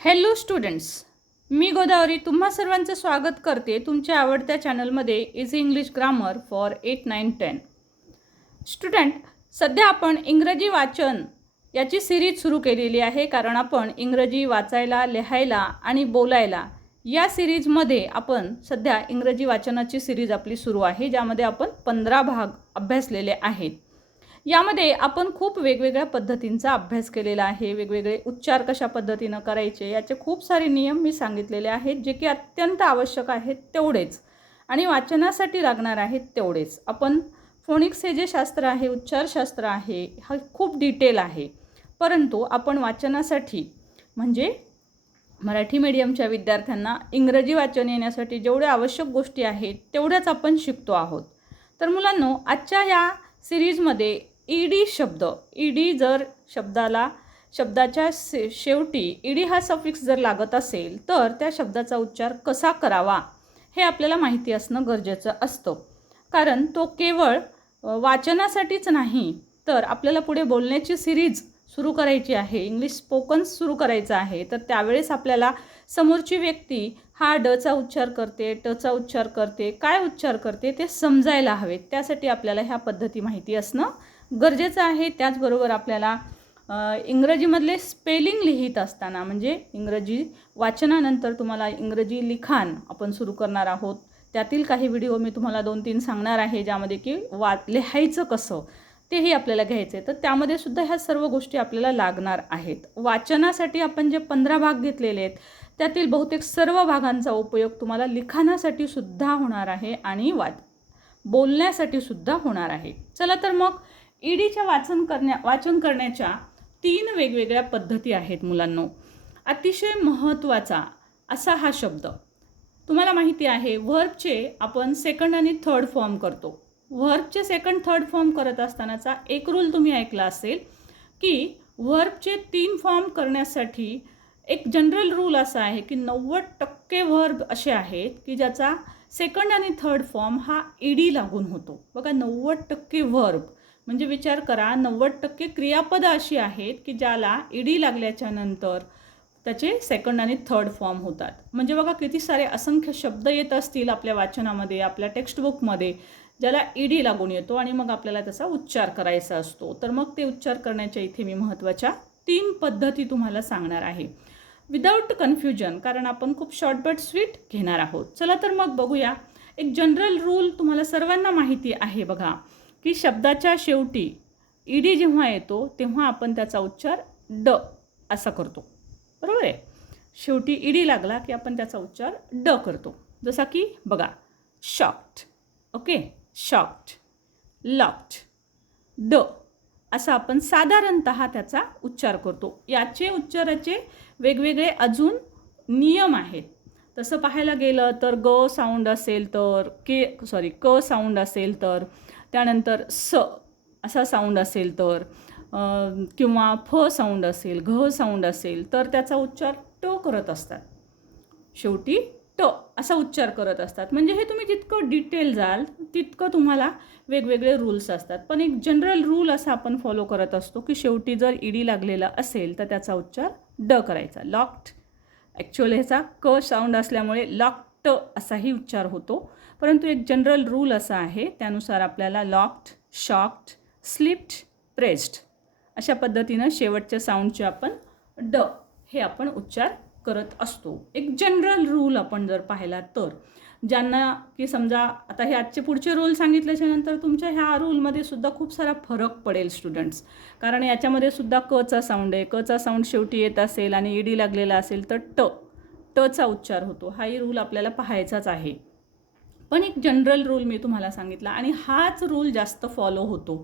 Hello students मी गोदावरी तुम्हा सर्वांचं स्वागत करते तुमच्या आवडत्या चॅनलमध्ये easy English grammar for eight nine ten student सध्या आपण इंग्रजी वाचन याची सिरीज सुरू केलेली आहे कारण आपण इंग्रजी वाचायला लिहायला आणि बोलायला या सिरीजमध्ये आपण सध्या इंग्रजी वाचनाची सिरीज आपली सुरू आहे ज्यामध्ये आपण पंधरा भाग अभ्यासलेले आहेत. यामध्ये आपण खूप वेगवेगळ्या पद्धतींचा अभ्यास केलेला आहे वेगवेगळे उच्चार कशा पद्धतीनं करायचे याचे खूप सारे नियम मी सांगितलेले आहेत जे की अत्यंत आवश्यक आहेत तेवढेच. आणि वाचनासाठी लागणार आहेत तेवढेच. आपण फोनिक्स हे जे शास्त्र आहे उच्चारशास्त्र आहे हा खूप डिटेल आहे. परंतु आपण वाचनासाठी म्हणजे मराठी मीडियमच्या विद्यार्थ्यांना इंग्रजी वाचन येण्यासाठी जेवढ्या आवश्यक गोष्टी आहेत तेवढ्याच आपण शिकतो आहोत. तर मुलांनो आजच्या या सिरीजमध्ये ईडी शब्द. ईडी जर शब्दाला शब्दाच्या शे शेवटी ईडी हा सफिक्स जर लागत असेल तर त्या शब्दाचा उच्चार कसा करावा? हे आपल्याला माहिती असणं गरजेचं असतं. कारण तो केवळ वाचनासाठीच नाही तर आपल्याला पुढे बोलण्याची सिरीज सुरू करायची आहे इंग्लिश स्पोकन सुरू करायचं आहे तर त्यावेळेस आपल्याला समोरची व्यक्ती हा डचा उच्चार करते टचा उच्चार करते काय उच्चार करते ते समजायला हवे त्यासाठी आपल्याला ह्या पद्धती माहिती असणं गरजेचं आहे. त्याचबरोबर आपल्याला इंग्रजीमधले स्पेलिंग लिहित असताना म्हणजे इंग्रजी वाचनानंतर तुम्हाला इंग्रजी लिखाण आपण सुरू करणार आहोत. त्यातील काही व्हिडिओ मी तुम्हाला दोन तीन सांगणार आहे ज्यामध्ये की वा लिहायचं कसं तेही आपल्याला घ्यायचं आहे. तर त्यामध्ये सुद्धा ह्या सर्व गोष्टी आपल्याला लागणार आहेत. वाचनासाठी आपण जे पंधरा भाग घेतलेले आहेत त्यातील बहुतेक सर्व भागांचा उपयोग तुम्हाला लिखाणासाठी सुद्धा होणार आहे आणि वा बोलण्यासाठी सुद्धा होणार आहे. चला तर मग ईडीच्या वाचन करण्या वाचन करण्याच्या तीन वेगवेगळ्या पद्धती आहेत मुलांनो. अतिशय महत्त्वाचा असा हा शब्द. तुम्हाला माहिती आहे व्हर्बचे आपण सेकंड आणि थर्ड फॉर्म करतो. व्हर्बचे सेकंड थर्ड फॉर्म करत असतानाचा एक रूल तुम्ही ऐकला असेल की व्हर्बचे तीन फॉर्म करण्यासाठी एक जनरल रूल असा आहे की नव्वद टक्के व्हर्ब असे आहेत की ज्याचा सेकंड आणि थर्ड फॉर्म हा ईडी लागून होतो. बघा नव्वद टक्के व्हर्ब म्हणजे विचार करा नव्वद टक्के क्रियापदं अशी आहेत की ज्याला ईडी लागल्याच्या नंतर त्याचे सेकंड आणि थर्ड फॉर्म होतात. म्हणजे बघा किती सारे असंख्य शब्द येत असतील आपल्या वाचनामध्ये आपल्या टेक्स्टबुकमध्ये ज्याला ईडी लागून येतो आणि मग आपल्याला त्याचा उच्चार करायचा असतो. तर मग ते उच्चार करण्याच्या इथे मी महत्त्वाच्या तीन पद्धती तुम्हाला सांगणार आहे. विदाऊट कन्फ्युजन कारण आपण खूप शॉर्ट बट स्वीट घेणार आहोत. चला तर मग बघूया. एक जनरल रूल तुम्हाला सर्वांना माहिती आहे बघा. की शब्दाच्या शेवटी ईडी जेव्हा येतो तेव्हा आपण त्याचा उच्चार ड असा करतो. बरोबर आहे? शेवटी ईडी लागला की आपण त्याचा उच्चार ड करतो. जसा की बघा शॉक्ट ओके? शॉक्ट लॉक्ट ड. असा आपण साधारणत त्याचा उच्चार करतो. याचे उच्चाराचे वेगवेगळे अजून नियम आहेत. तसं पाहायला गेलं तर ग साऊंड असेल तर के सॉरी क साऊंड असेल तर त्यानंतर स असा साऊंड असेल तर किंवा फ साऊंड असेल घ साऊंड असेल तर त्याचा उच्चार ट करत असतात. शेवटी ट असा उच्चार करत असतात. म्हणजे हे तुम्ही जितकं डिटेल जाल तितकं तुम्हाला वेगवेगळे रूल्स असतात. पण एक जनरल रूल असा आपण फॉलो करत असतो की शेवटी जर ईडी लागलेला असेल तर त्याचा उच्चार ड करायचा. लॉक्ड ॲक्च्युअल ह्याचा क साऊंड असल्यामुळे ट असाही उच्चार होतो. परंतु एक जनरल रूल असा आहे त्यानुसार आपल्याला लॉक्ड शॉक्ड स्लिप्ड प्रेस्ड अशा पद्धतीनं शेवटच्या साऊंडचे आपण ड हे आपण उच्चार करत असतो. एक जनरल रूल आपण जर पाहिला तर ज्यांना की समजा आता हे आजचे पुढचे रूल सांगितल्याच्या नंतर तुमच्या ह्या रूलमध्ये सुद्धा खूप सारा फरक पडेल स्टुडंट्स कारण याच्यामध्ये सुद्धा कचा साऊंड आहे. कचा साऊंड शेवटी येत असेल आणि ईडी लागलेला असेल तर ट. टचा उच्चार होतो. हाही रूल आपल्याला पाहायचाच आहे. पण एक जनरल रूल मी तुम्हाला सांगितला आणि हाच रूल जास्त फॉलो होतो.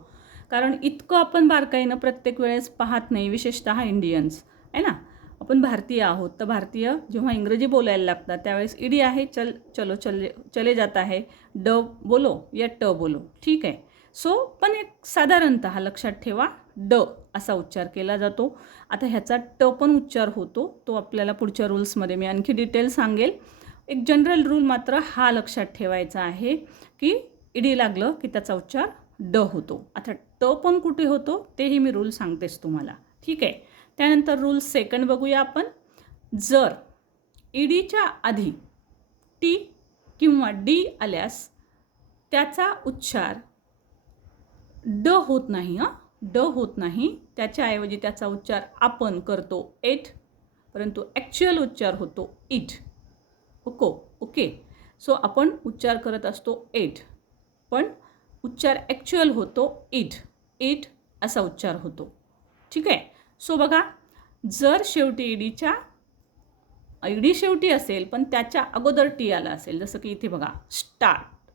कारण इतकं आपण बारकाईनं प्रत्येक वेळेस पाहत नाही विशेषतः इंडियन्स आहे ना? आपण भारतीय आहोत. तर भारतीय जेव्हा इंग्रजी बोलायला लागतात त्यावेळेस इडी आहे चल चलो चले चले जात आहे. ड बोलो या ट बोलो. ठीक आहे. सो पण एक साधारणतः लक्षात ठेवा ड असा उच्चार केला जातो. आता ह्याचा ट पण उच्चार होतो. तो आपल्याला पुढच्या रूल्समध्ये मी आणखी डिटेल सांगेल. एक जनरल रूल मात्र हा लक्षात ठेवायचा आहे की इडी लागलं की त्याचा उच्चार ड होतो. आता ट पण कुठे होतो तेही मी रूल सांगतेच तुम्हाला. ठीक आहे? त्यानंतर रूल सेकंड बघूया आपण. जर ईडीच्या आधी टी किंवा डी आल्यास त्याचा उच्चार ड होत नाही हां? ड होत नाही. त्याच्याऐवजी त्याचा उच्चार आपण करतो एट परंतु ॲक्च्युअल उच्चार होतो इट ओको ओके. सो आपण उच्चार करत असतो एट पण उच्चार ॲक्च्युअल होतो इट इट असा उच्चार होतो. ठीक आहे? सो बघा जर शेवटी ईडीच्या ईडी शेवटी असेल पण त्याच्या अगोदर टी आला असेल जसं की इथे बघा start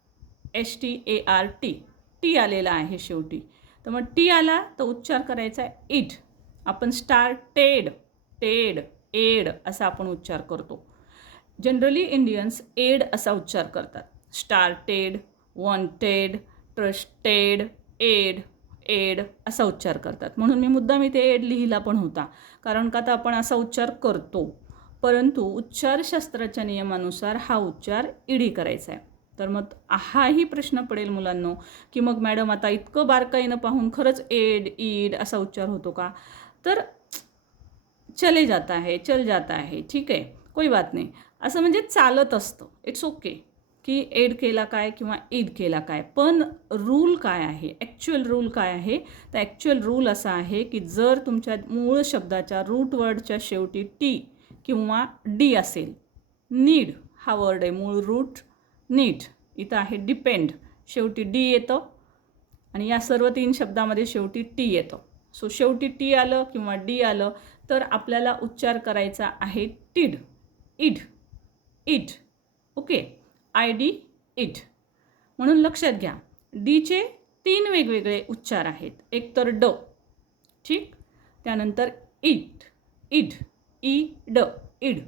S T A R T T आलेला आहे शेवटी. तर मग टी आला तर उच्चार करायचा आहे इट आपण स्टार टेड एड असा आपण उच्चार करतो. जनरली इंडियन्स एड असा उच्चार करतात. Started wanted trusted ed ed असा उच्चार करतात. म्हणून मी मुद्दाम इथे एड लिहिला पण होता. कारण का तर आपण असा उच्चार करतो. परंतु उच्चारशास्त्राच्या नियमानुसार हा उच्चार इडी करायचा आहे. तर मग हाही प्रश्न पडेल मुलांनो की मग मॅडम आता इतकं बारकाईनं पाहून खरंच एड ईड असा उच्चार होतो का? तर चले जाता है चल जाता है ठीक आहे कोई बात नाही. असं म्हणजे चालत असतं. इट्स ओके की एड केला काय किंवा ईड केला काय. पण रूल काय आहे? ॲक्च्युअल रूल काय आहे? तर ॲक्च्युअल रूल असा आहे की जर तुमच्या मूळ शब्दाच्या रूट वर्डच्या शेवटी टी किंवा डी असेल नीड हा वर्ड आहे मूळ रूट नीट. इथं आहे डिपेंड शेवटी डी येतं. आणि या सर्व तीन शब्दामध्ये शेवटी टी येतं. सो शेवटी टी आलं किंवा डी आलं तर आपल्याला उच्चार करायचा आहे tid id it okay I D it म्हणून लक्षात घ्या डीचे तीन वेगवेगळे उच्चार आहेत. एक तर ड. ठीक? त्यानंतर इट इड ई ड इड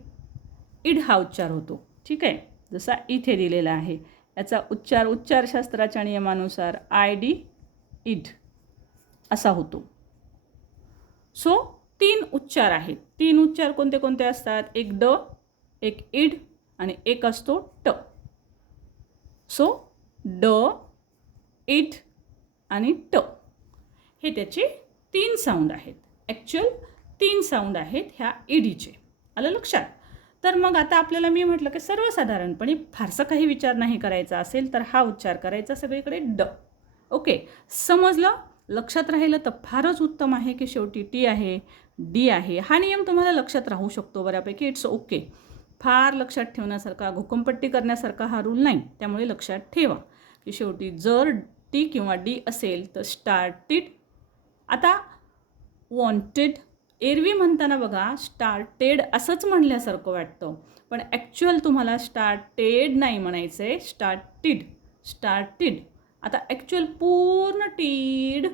इड हा उच्चार होतो. ठीक आहे? जसा इथे दिलेला आहे. याचा उच्चार उच्चारशास्त्राच्या नियमानुसार आय डी इड असा होतो. सो तीन उच्चार आहेत. तीन उच्चार कोणते कोणते असतात? एक ड एक इड आणि एक असतो ट. सो ड इट आणि ट हे त्याचे तीन साऊंड आहेत. ॲक्च्युअल तीन साऊंड आहेत ह्या ईडीचे. आलं लक्षात? तर मग आता आपल्याला मी म्हटलं की सर्वसाधारणपणे फारसा काही विचार नाही करायचा असेल तर हा उच्चार करायचा सगळीकडे ड. ओके. समजलं? लक्षात राहिलं तर फारच उत्तम आहे की शेवटी टी आहे डी आहे. हा नियम तुम्हाला लक्षात राहू शकतो बऱ्यापैकी. इट्स ओके फार लक्षात ठेवण्यासारखा घोकंपट्टी करण्यासारखा हा रूल नाही. त्यामुळे लक्षात ठेवा की शेवटी जर टी किंवा डी असेल तर स्टार्टेड आता वॉन्टेड एरवी म्हणताना बघा स्टार्टेड असंच म्हणल्यासारखं वाटतं. पण ॲक्च्युअल तुम्हाला स्टार्टेड नाही म्हणायचं आहे स्टार्टिड स्टार्टिड आता ॲक्च्युअल पूर्ण टीड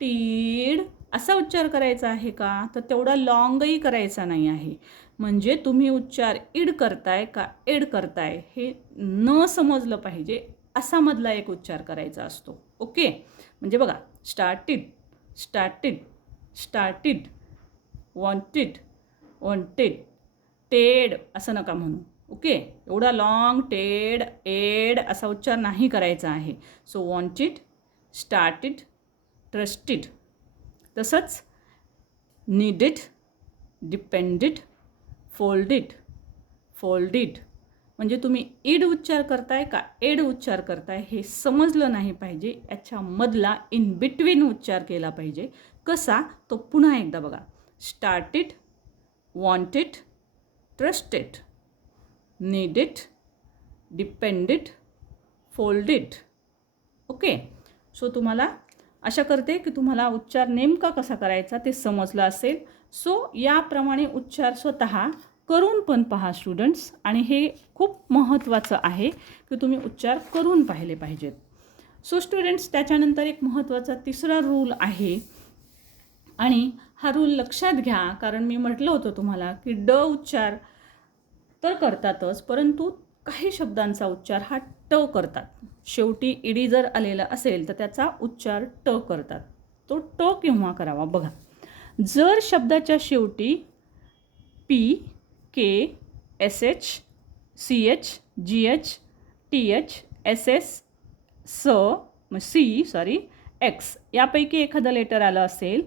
टीड असा उच्चार करायचा आहे का? तर तेवढा लॉंगही करायचा नाही आहे. म्हणजे तुम्ही उच्चार इड करताय का एड करताय हे न समजलं पाहिजे असा मधला एक उच्चार करायचा असतो. ओके? म्हणजे बघा started started started wanted wanted ted असं नका म्हणू. ओके एवढा लॉंग टेड एड असा उच्चार नाही करायचा आहे. सो वॉन्टेड स्टार्टेड ट्रस्टेड तसंच नीडेड डिपेंडेड फोल्डेड फोल्डेड म्हणजे तुम्ही इड उच्चार करताय का एड उच्चार करताय हे समजलं नाही पाहिजे. याच्यामधला इन बिटवीन उच्चार केला पाहिजे. कसा? तो पुन्हा एकदा बघा. Start it want it trusted need it depend it fold it okay so तुम्हाला आशा करते की तुम्हाला उच्चार नेमका कसा करायचा ते समजलं असेल. सो याप्रमाणे उच्चार स्वतः करून पण पहा स्टुडंट्स आणि हे खूप महत्त्वाचं आहे की तुम्ही उच्चार करून पाहिले पाहिजेत. सो स्टुडंट्स त्याच्यानंतर एक महत्त्वाचा तिसरा रूल आहे. आणि हा रूल लक्षात घ्या. कारण मी म्हटलं होतं तुम्हाला की ड उच्चार तर करतातच परंतु काही शब्दांचा उच्चार हा ट करतात. शेवटी इडी जर आलेला असेल तर त्याचा उच्चार ट करतात. तो ट केव्हा करावा? बघा. जर शब्दाच्या शेवटी P K S H C H G H T H S S स सी सॉरी एक्स यापैकी एखादं लेटर आलं असेल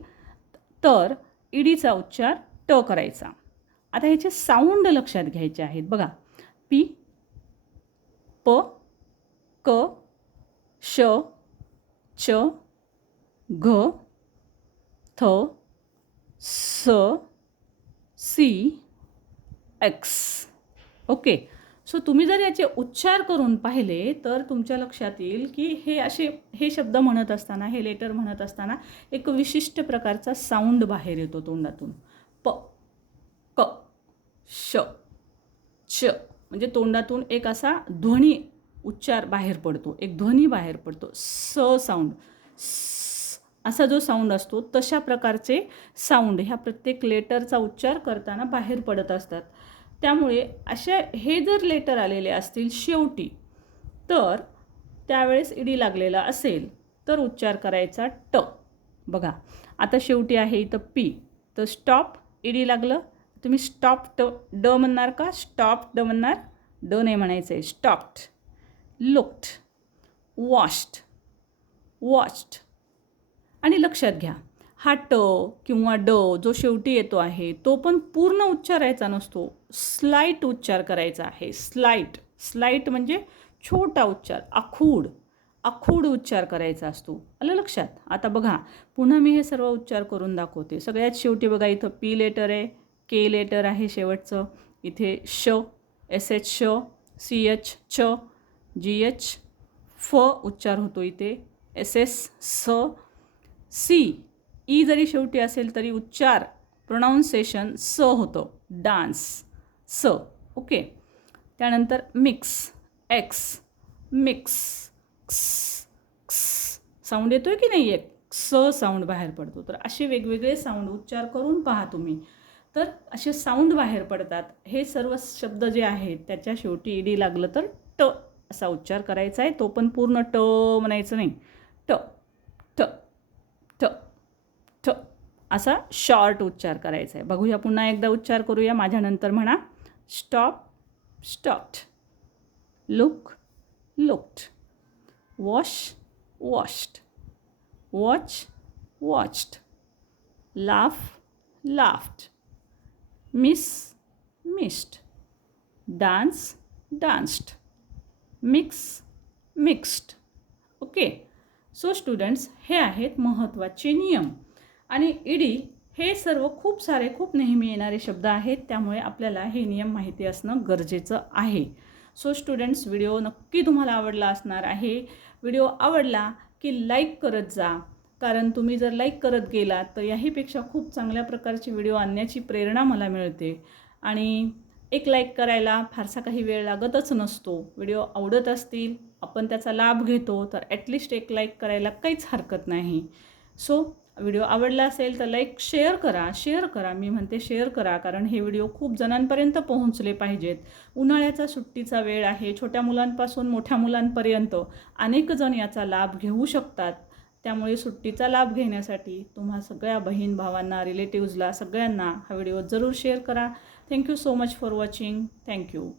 तर ईडीचा उच्चार ट करायचा. आता ह्याचे साऊंड लक्षात घ्यायचे आहेत. बघा. पी प क श च घ थ स सी एक्स. ओके. सो तुम्ही जर याचे उच्चार करून पाहिले तर तुमच्या लक्षात येईल की हे असे हे शब्द म्हणत असताना हे लेटर म्हणत असताना एक विशिष्ट प्रकारचा साऊंड बाहेर येतो तोंडातून. प क श च. म्हणजे तोंडातून एक असा ध्वनी उच्चार बाहेर पडतो. एक ध्वनी बाहेर पडतो. स साऊंड स असा जो साऊंड असतो तशा प्रकारचे साऊंड ह्या प्रत्येक लेटरचा उच्चार करताना बाहेर पडत असतात. त्यामुळे अशा हे जर लेटर आलेले असतील शेवटी तर त्यावेळेस इडी लागलेला असेल तर उच्चार करायचा ट. बघा आता शेवटी आहे इथं पी. तर स्टॉप इडी लागलं. तुम्ही स्टॉप ट ड म्हणणार का? स्टॉप ड म्हणणार? ड नाही म्हणायचं आहे स्टॉप्ड लुक्ड वॉश्ड वॉच्ड आणि लक्षात घ्या हा ट किंवा ड जो शेवटी येतो आहे तो पण पूर्ण उच्चारायचा नसतो. स्लाईट उच्चार करायचा आहे. स्लाईट स्लाईट म्हणजे छोटा उच्चार आखूड. आखूड उच्चार करायचा असतो. आलं लक्षात? आता बघा पुन्हा मी हे सर्व उच्चार करून दाखवते. सगळ्यात शेवटी बघा इथं पी लेटर आहे के लेटर आहे शेवटचं. इथे श एस एच श सी एच छ जी एच फ उच्चार होतो इथे. एस एस स सी. ई जरी शेवटी असेल तरी उच्चार प्रोनाऊन्सेशन स होतं. डान्स स. ओके. त्यानंतर मिक्स एक्स मिक्स क्स क्स साऊंड येतो आहे की नाही आहे स साऊंड बाहेर पडतो. तर असे वेगवेगळे साऊंड उच्चार करून पहा तुम्ही. तर असे साऊंड बाहेर पडतात. हे सर्व शब्द जे आहेत त्याच्या शेवटी ईडी लागलं तर ट असा उच्चार करायचा आहे. तो पण पूर्ण ट म्हणायचं नाही. ट ट ट ठ. असा शॉर्ट उच्चार करायचा आहे. बघूया पुन्हा एकदा उच्चार करूया. माझ्यानंतर म्हणा. Stop stopped look looked. Wash washed. Watch watched. Laugh laughed. Miss missed. Dance danced. Mix mixed. Okay. So students हे आहेत महत्त्वाचे नियम. आणि इडी हे सर्व खूप सारे खूप नेहमी येणारे शब्द आहेत. त्यामुळे आपल्याला हे नियम माहिती असणं गरजेचं आहे. सो स्टुडंट्स व्हिडिओ नक्की तुम्हाला आवडला असणार आहे. व्हिडिओ आवडला की लाईक करत जा. कारण तुम्ही जर लाईक करत गेलात तर याहीपेक्षा खूप चांगल्या प्रकारचे व्हिडिओ आणण्याची प्रेरणा मला मिळते. आणि एक लाईक करायला फारसा काही वेळ लागतच नसतो. व्हिडिओ आवडत असतील आपण त्याचा लाभ घेतो तर ॲटलिस्ट एक लाईक करायला काहीच हरकत नाही. सो व्हिडिओ आवडला असेल तर लाईक शेअर करा शेअर करा. मी म्हणते शेअर करा कारण हे व्हिडिओ खूप जणांपर्यंत पोहोचले पाहिजेत. उन्हाळ्याचा सुट्टीचा वेळ आहे छोट्या मुलांपासून मोठ्या मुलांपर्यंत अनेक जण याचा लाभ घेऊ शकतात. त्यामुळे सुट्टीचा लाभ घेण्यासाठी तुम्हा सगळ्या बहीण भावांना रिलेटिव्जला सगळ्यांना हा व्हिडिओ जरूर शेअर करा. Thank you so much for watching thank you